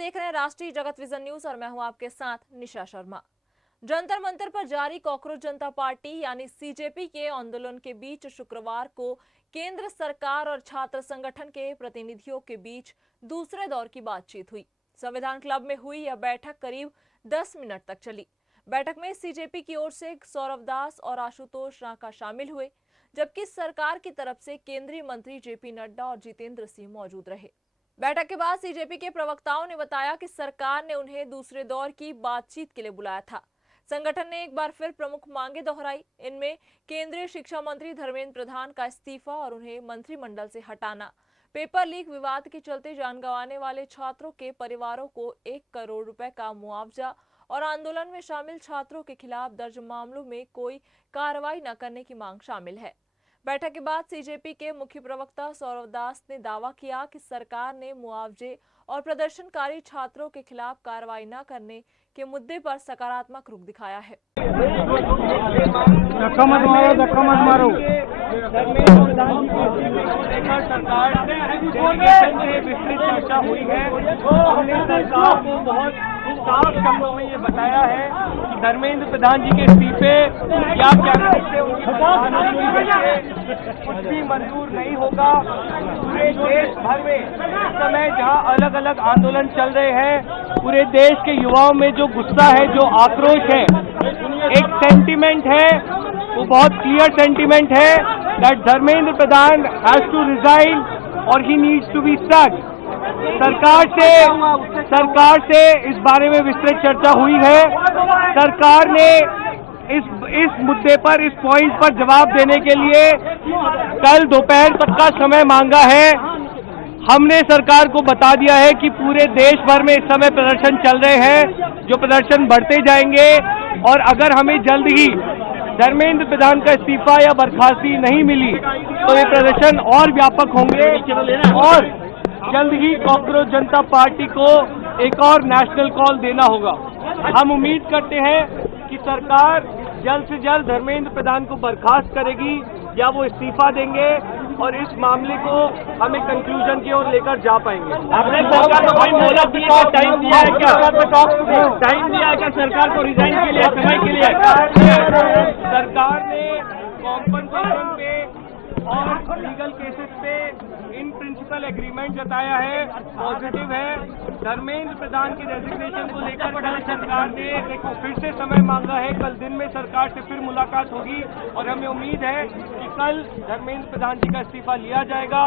देख रहे हैं राष्ट्रीय जगत विजन न्यूज और मैं हूं आपके साथ निशा शर्मा। जंतर मंतर पर जारी कॉकरोच जनता पार्टी यानी सीजेपी के आंदोलन के बीच शुक्रवार को केंद्र सरकार और छात्र संगठन के प्रतिनिधियों के बीच दूसरे दौर की बातचीत हुई। संविधान क्लब में हुई यह बैठक करीब 10 मिनट तक चली। बैठक में सीजेपी की ओर से सौरभ दास और आशुतोष रांका शामिल हुए, जबकि सरकार की तरफ से केंद्रीय मंत्री जेपी नड्डा और जितेंद्र सिंह मौजूद रहे। बैठक के बाद सीजेपी के प्रवक्ताओं ने बताया कि सरकार ने उन्हें दूसरे दौर की बातचीत के लिए बुलाया था। संगठन ने एक बार फिर प्रमुख मांगे दोहराई। इनमें केंद्रीय शिक्षा मंत्री धर्मेंद्र प्रधान का इस्तीफा और उन्हें मंत्रिमंडल से हटाना, पेपर लीक विवाद के चलते जान गंवाने वाले छात्रों के परिवारों को 1 करोड़ रुपए का मुआवजा और आंदोलन में शामिल छात्रों के खिलाफ दर्ज मामलों में कोई कार्रवाई न करने की मांग शामिल है। बैठक के बाद सीजेपी के मुख्य प्रवक्ता सौरभ दास ने दावा किया कि सरकार ने मुआवजे और प्रदर्शनकारी छात्रों के खिलाफ कार्रवाई न करने के मुद्दे पर सकारात्मक रुख दिखाया है। धक्का मत मारो। सरकार से विस्तृत चर्चा हुई है। हमने सरकार को बहुत साफ शब्दों में ये बताया है कि धर्मेंद्र प्रधान जी के इस्तीफे या कुछ भी मंजूर नहीं होगा। पूरे देश भर में इस समय जहाँ अलग अलग आंदोलन चल रहे हैं, पूरे देश के युवाओं में जो गुस्सा है, जो आक्रोश है, एक सेंटीमेंट है, वो बहुत क्लियर सेंटीमेंट है that Dharmendra Pradhan has to resign और he needs to be sacked. सरकार से इस बारे में विस्तृत चर्चा हुई है। सरकार ने इस मुद्दे पर, इस पॉइंट पर जवाब देने के लिए कल दोपहर तक का समय मांगा है। हमने सरकार को बता दिया है कि पूरे देश भर में इस समय प्रदर्शन चल रहे हैं, जो प्रदर्शन बढ़ते जाएंगे और अगर हमें जल्द ही धर्मेंद्र प्रधान का इस्तीफा या बर्खास्ती नहीं मिली तो ये प्रदर्शन और व्यापक होंगे और जल्द ही कॉकरोच जनता पार्टी को एक और नेशनल कॉल देना होगा। हम उम्मीद करते हैं कि सरकार जल्द से जल्द धर्मेंद्र प्रधान को बर्खास्त करेगी या वो इस्तीफा देंगे और इस मामले को हम एक कंक्लूजन की ओर लेकर जा पाएंगे। आपने सरकार को कोई मोहलत दिया है, टाइम दिया है क्या? टाइम दिया है क्या सरकार को रिजाइन के लिए, समय के लिए? सरकार ने कॉम्पनसेशन पे और लीगल केसेस पे इन प्रिंसिपल एग्रीमेंट जताया है, पॉजिटिव है। धर्मेंद्र प्रधान की रेजिग्नेशन को लेकर कल सरकार ने फिर से समय मांगा है। कल दिन में सरकार से फिर मुलाकात होगी और हमें उम्मीद है कि कल धर्मेंद्र प्रधान जी का इस्तीफा लिया जाएगा।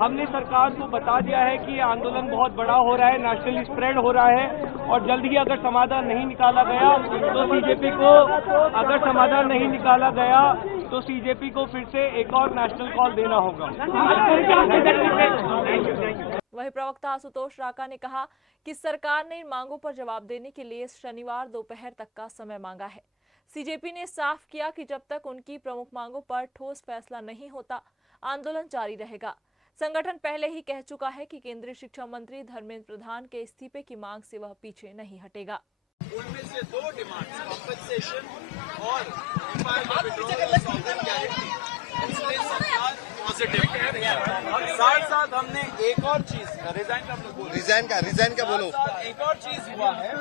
हमने सरकार को बता दिया है कि ये आंदोलन बहुत बड़ा हो रहा है, नेशनली स्प्रेड हो रहा है और जल्द ही अगर समाधान नहीं निकाला गया तो सीजेपी को फिर से एक और नेशनल कॉल देना होगा। वहीं प्रवक्ता आशुतोष रांका ने कहा कि सरकार ने इन मांगों पर जवाब देने के लिए शनिवार दोपहर तक का समय मांगा है। सीजेपी ने साफ किया कि जब तक उनकी प्रमुख मांगों पर ठोस फैसला नहीं होता, आंदोलन जारी रहेगा। संगठन पहले ही कह चुका है कि केंद्रीय शिक्षा मंत्री धर्मेंद्र प्रधान के इस्तीफे की मांग से वह पीछे नहीं हटेगा। उनमें से 2 डिमांड्स, कॉम्पेंसेशन और इसलिए सरकार पॉजिटिव है। और साथ साथ हमने एक और चीज रिजाइन का बोलो। एक और चीज हुआ है,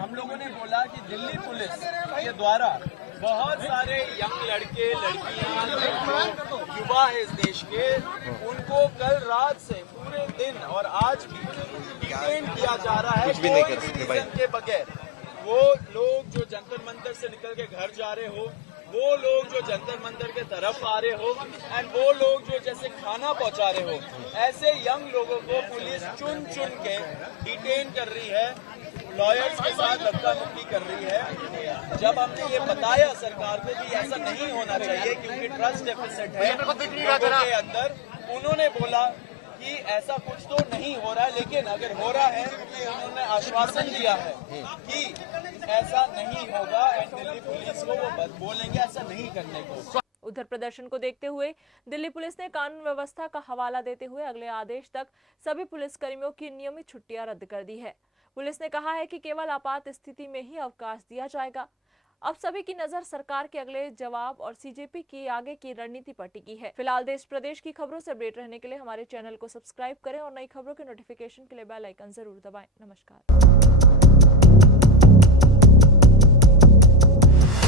हम लोगों ने बोला कि दिल्ली पुलिस के द्वारा बहुत सारे यंग लड़के लड़कियां युवा है इस देश के, उनको कल रात से पूरे दिन और आज भी डिटेन किया जा रहा है कोई रीजन के बगैर। वो लोग जो जंतर मंतर से निकल के घर जा रहे हो, वो लोग जो जंतर मंतर के तरफ आ रहे हो एंड वो लोग जो जैसे खाना पहुंचा रहे हो, ऐसे यंग लोगों को पुलिस चुन चुन के डिटेन कर रही है, लॉयर्स के साथ धक्का मुक्की कर रही है। जब हमने ये बताया सरकार को कि ऐसा नहीं होना चाहिए क्योंकि ट्रस्ट डेफिसिट है लोगों के अंदर, उन्होंने बोला कि ऐसा कुछ तो नहीं हो रहा है, लेकिन अगर हो रहा है उन्होंने आश्वासन दिया है कि ऐसा नहीं होगा एंड दिल्ली पुलिस को वो बोलेंगे ऐसा नहीं करने को। उधर प्रदर्शन को देखते हुए दिल्ली पुलिस ने कानून व्यवस्था का हवाला देते हुए अगले आदेश तक सभी पुलिसकर्मियों की नियमित छुट्टियां रद्द कर दी है। पुलिस ने कहा है कि केवल आपात स्थिति में ही अवकाश दिया जाएगा। अब सभी की नजर सरकार के अगले जवाब और सीजेपी की आगे की रणनीति पर टिकी है। फिलहाल देश प्रदेश की खबरों से अपडेट रहने के लिए हमारे चैनल को सब्सक्राइब करें और नई खबरों के नोटिफिकेशन के लिए बेल आइकन जरूर दबाएं। नमस्कार।